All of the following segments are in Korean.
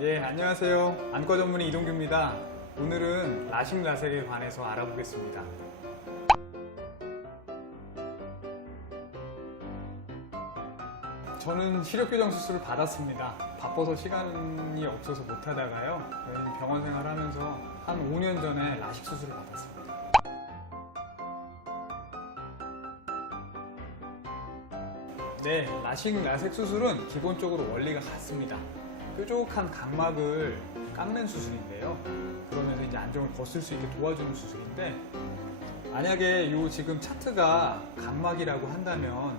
예, 안녕하세요. 안과 전문의 이동규입니다. 오늘은 라식 라섹에 관해서 알아보겠습니다. 저는 시력교정 수술을 받았습니다. 바빠서 시간이 없어서 못하다가요. 병원 생활하면서 한 5년 전에 라식 수술을 받았습니다. 네, 라식 라섹 수술은 기본적으로 원리가 같습니다. 뾰족한 각막을 깎는 수술인데요. 그러면서 이제 안정을 거슬 수 있게 도와주는 수술인데, 만약에 요 지금 차트가 각막이라고 한다면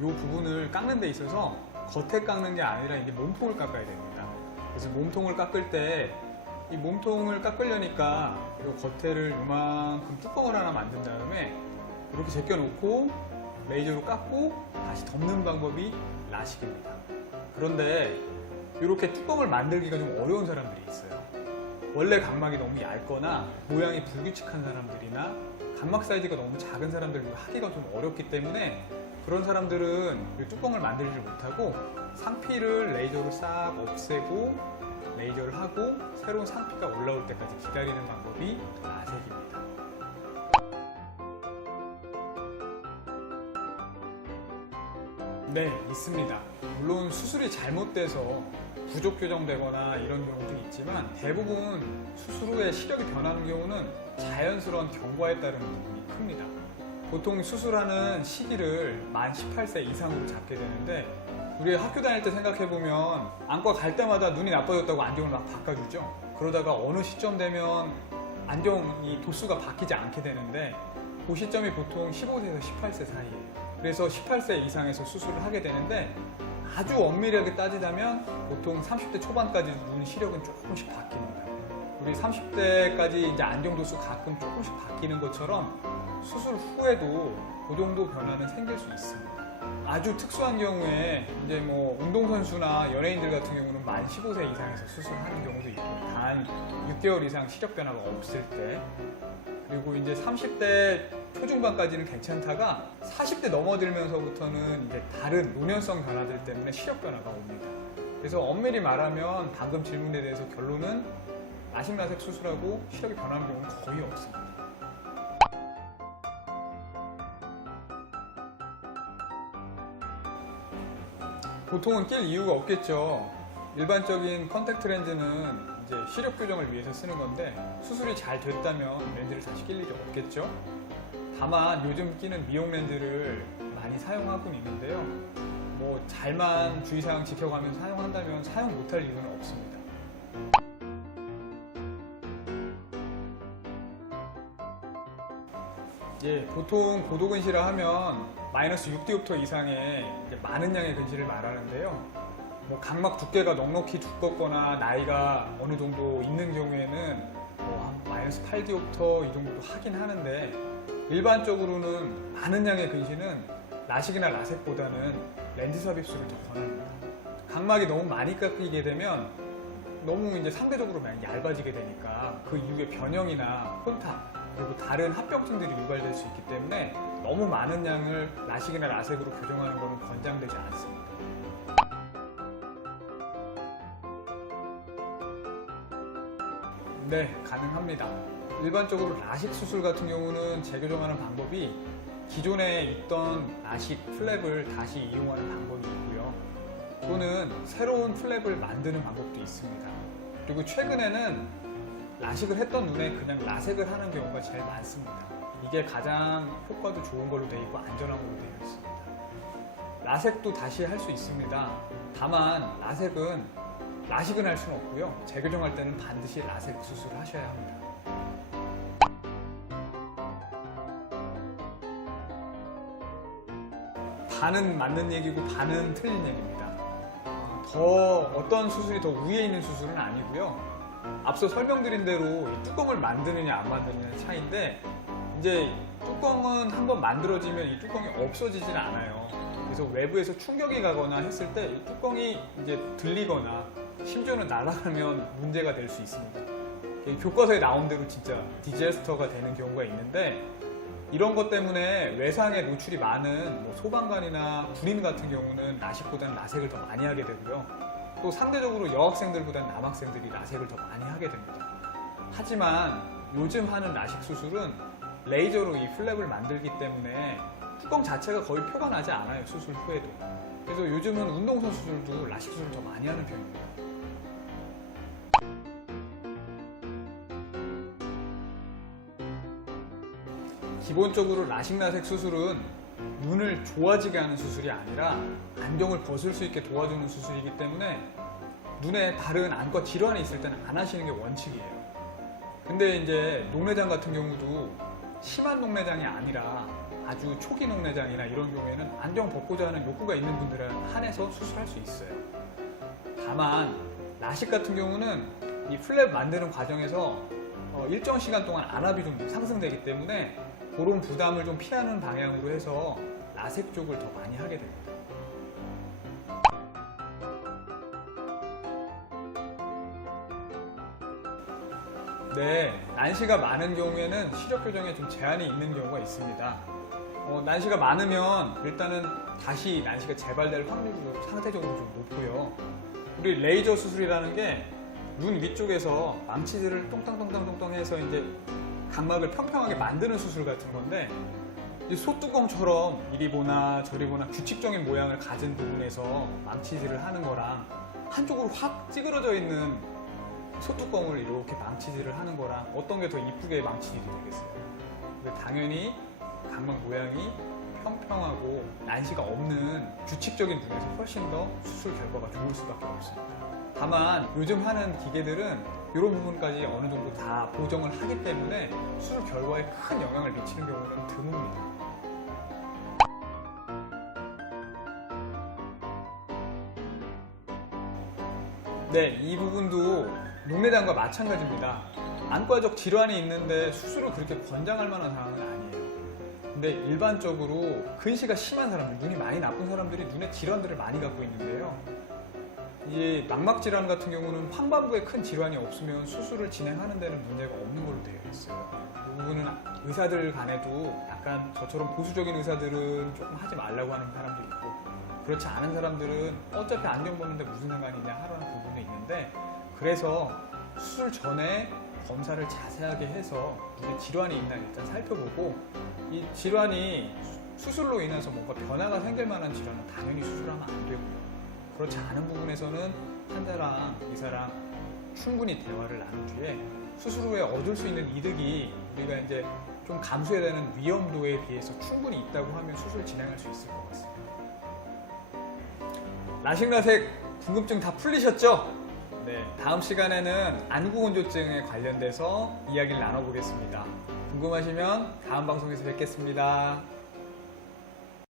요 부분을 깎는 데 있어서 겉에 깎는 게 아니라 이제 몸통을 깎아야 됩니다. 그래서 몸통을 깎을 때 이 몸통을 깎으려니까 이 겉에를 요만큼 뚜껑을 하나 만든 다음에 이렇게 제껴놓고 레이저로 깎고 다시 덮는 방법이 라식입니다. 그런데 이렇게 뚜껑을 만들기가 좀 어려운 사람들이 있어요. 원래 각막이 너무 얇거나 모양이 불규칙한 사람들이나 각막 사이즈가 너무 작은 사람들 하기가 좀 어렵기 때문에 그런 사람들은 이 뚜껑을 만들지 못하고 상피를 레이저로 싹 없애고 레이저를 하고 새로운 상피가 올라올 때까지 기다리는 방법이 라섹입니다. 네, 있습니다. 물론 수술이 잘못돼서 부족 교정되거나 이런 경우도 있지만 대부분 수술 후에 시력이 변하는 경우는 자연스러운 경과에 따른 부분이 큽니다. 보통 수술하는 시기를 만 18세 이상으로 잡게 되는데, 우리 학교 다닐 때 생각해보면 안과 갈 때마다 눈이 나빠졌다고 안경을 막 바꿔주죠. 그러다가 어느 시점 되면 안경이 도수가 바뀌지 않게 되는데 그 시점이 보통 15세에서 18세 사이예요. 그래서 18세 이상에서 수술을 하게 되는데, 아주 엄밀하게 따지자면 보통 30대 초반까지 눈 시력은 조금씩 바뀝니다. 우리 30대까지 이제 안경 도수 가끔 조금씩 바뀌는 것처럼 수술 후에도 그 정도 변화는 생길 수 있습니다. 아주 특수한 경우에 이제 뭐 운동선수나 연예인들 같은 경우는 만 15세 이상에서 수술하는 경우도 있고, 단 6개월 이상 시력 변화가 없을 때, 그리고 이제 30대 초중반까지는 괜찮다가 40대 넘어들면서부터는 이제 다른 노년성 변화들 때문에 시력 변화가 옵니다. 그래서 엄밀히 말하면 방금 질문에 대해서 결론은 라식 라섹 수술하고 시력이 변하는 경우는 거의 없습니다. 보통은 낄 이유가 없겠죠. 일반적인 컨택트 렌즈는 이제 시력 교정을 위해서 쓰는 건데, 수술이 잘 됐다면 렌즈를 다시 낄 일이 없겠죠. 다만 요즘 끼는 미용 렌즈를 많이 사용하고 있는데요. 뭐 잘만 주의사항 지켜가면서 사용한다면 사용 못할 이유는 없습니다. 예, 보통 고도근시라 하면 마이너스 6디옵터 이상의 많은 양의 근시를 말하는데요. 뭐 각막 두께가 넉넉히 두껍거나 나이가 어느 정도 있는 경우에는 뭐 한 마이너스 8디옵터 이 정도도 하긴 하는데, 일반적으로는 많은 양의 근시는 라식이나 라섹보다는 렌즈 삽입술을 더 권합니다. 각막이 너무 많이 깎이게 되면 너무 이제 상대적으로 많이 얇아지게 되니까 그 이후에 변형이나 혼탁 그리고 다른 합병증들이 유발될 수 있기 때문에 너무 많은 양을 라식이나 라섹으로 교정하는 것은 권장되지 않습니다. 네, 가능합니다. 일반적으로 라식 수술 같은 경우는 재교정하는 방법이 기존에 있던 라식 플랩을 다시 이용하는 방법이 있고요. 또는 새로운 플랩을 만드는 방법도 있습니다. 그리고 최근에는 라식을 했던 눈에 그냥 라섹을 하는 경우가 제일 많습니다. 이게 가장 효과도 좋은 걸로 되어 있고 안전한 걸로 되어 있습니다. 라섹도 다시 할 수 있습니다. 다만 라섹은 라식은 할 수는 없고요. 재교정할 때는 반드시 라섹 수술을 하셔야 합니다. 반은 맞는 얘기고 반은 틀린 얘기입니다. 어떤 수술이 더 위에 있는 수술은 아니고요. 앞서 설명드린 대로 이 뚜껑을 만드느냐 안 만드느냐의 차이인데, 이제 뚜껑은 한번 만들어지면 이 뚜껑이 없어지진 않아요. 그래서 외부에서 충격이 가거나 했을 때 이 뚜껑이 이제 들리거나 심지어는 날아가면 문제가 될 수 있습니다. 교과서에 나온 대로 진짜 디제스터가 되는 경우가 있는데, 이런 것 때문에 외상에 노출이 많은 소방관이나 군인 같은 경우는 라식보다는 라섹을 더 많이 하게 되고요. 또 상대적으로 여학생들보다 남학생들이 라섹을 더 많이 하게 됩니다. 하지만 요즘 하는 라식 수술은 레이저로 이 플랩을 만들기 때문에 뚜껑 자체가 거의 표가 나지 않아요, 수술 후에도. 그래서 요즘은 운동선수들도 라식 수술을 더 많이 하는 편입니다. 기본적으로 라식 라섹 수술은 눈을 좋아지게 하는 수술이 아니라 안경을 벗을 수 있게 도와주는 수술이기 때문에 눈에 다른 안과 질환이 있을 때는 안 하시는 게 원칙이에요. 근데 이제 녹내장 같은 경우도 심한 녹내장이 아니라 아주 초기 녹내장이나 이런 경우에는 안경 벗고자 하는 욕구가 있는 분들에 한해서 수술할 수 있어요. 다만 라식 같은 경우는 이 플랩 만드는 과정에서 일정 시간 동안 안압이 좀 상승되기 때문에 그런 부담을 좀 피하는 방향으로 해서 라섹 쪽을 더 많이 하게 됩니다. 네, 난시가 많은 경우에는 시력 교정에 좀 제한이 있는 경우가 있습니다. 난시가 많으면 일단은 다시 난시가 재발될 확률도 상대적으로 좀 높고요. 우리 레이저 수술이라는 게 눈 위쪽에서 망치질을 똥땅똥땅똥땅 해서 이제 각막을 평평하게 만드는 수술 같은 건데, 이 소뚜껑처럼 이리 보나 저리 보나 규칙적인 모양을 가진 부분에서 망치질을 하는 거랑 한쪽으로 확 찌그러져 있는 소뚜껑을 이렇게 망치질을 하는 거랑 어떤 게 더 이쁘게 망치질이 되겠어요? 근데 당연히 각막 모양이 평평하고 난시가 없는 규칙적인 눈에서 훨씬 더 수술 결과가 좋을 수밖에 없습니다. 다만 요즘 하는 기계들은 이런 부분까지 어느 정도 다 보정을 하기 때문에 수술 결과에 큰 영향을 미치는 경우는 드뭅니다. 네, 이 부분도 녹내장과 마찬가지입니다. 안과적 질환이 있는데 수술을 그렇게 권장할 만한 상황은 아니에요. 근데 일반적으로 근시가 심한 사람들, 눈이 많이 나쁜 사람들이 눈에 질환들을 많이 갖고 있는데요. 이 망막 질환 같은 경우는 황반부에 큰 질환이 없으면 수술을 진행하는 데는 문제가 없는 걸로 되어 있어요. 이 부분은 의사들 간에도 약간 저처럼 보수적인 의사들은 조금 하지 말라고 하는 사람도 있고, 그렇지 않은 사람들은 어차피 안경 벗는데 무슨 상관이냐 하라는 부분도 있는데, 그래서 수술 전에 검사를 자세하게 해서 눈에 질환이 있나 일단 살펴보고, 이 질환이 수술로 인해서 뭔가 변화가 생길 만한 질환은 당연히 수술하면 안 되고요. 그렇지 않은 부분에서는 환자랑 의사랑 충분히 대화를 나눈 뒤에 수술 후에 얻을 수 있는 이득이 우리가 이제 좀 감수해야 되는 위험도에 비해서 충분히 있다고 하면 수술 진행할 수 있을 것 같습니다. 라식 라섹 궁금증 다 풀리셨죠? 네, 다음 시간에는 안구건조증에 관련돼서 이야기를 나눠보겠습니다. 궁금하시면 다음 방송에서 뵙겠습니다.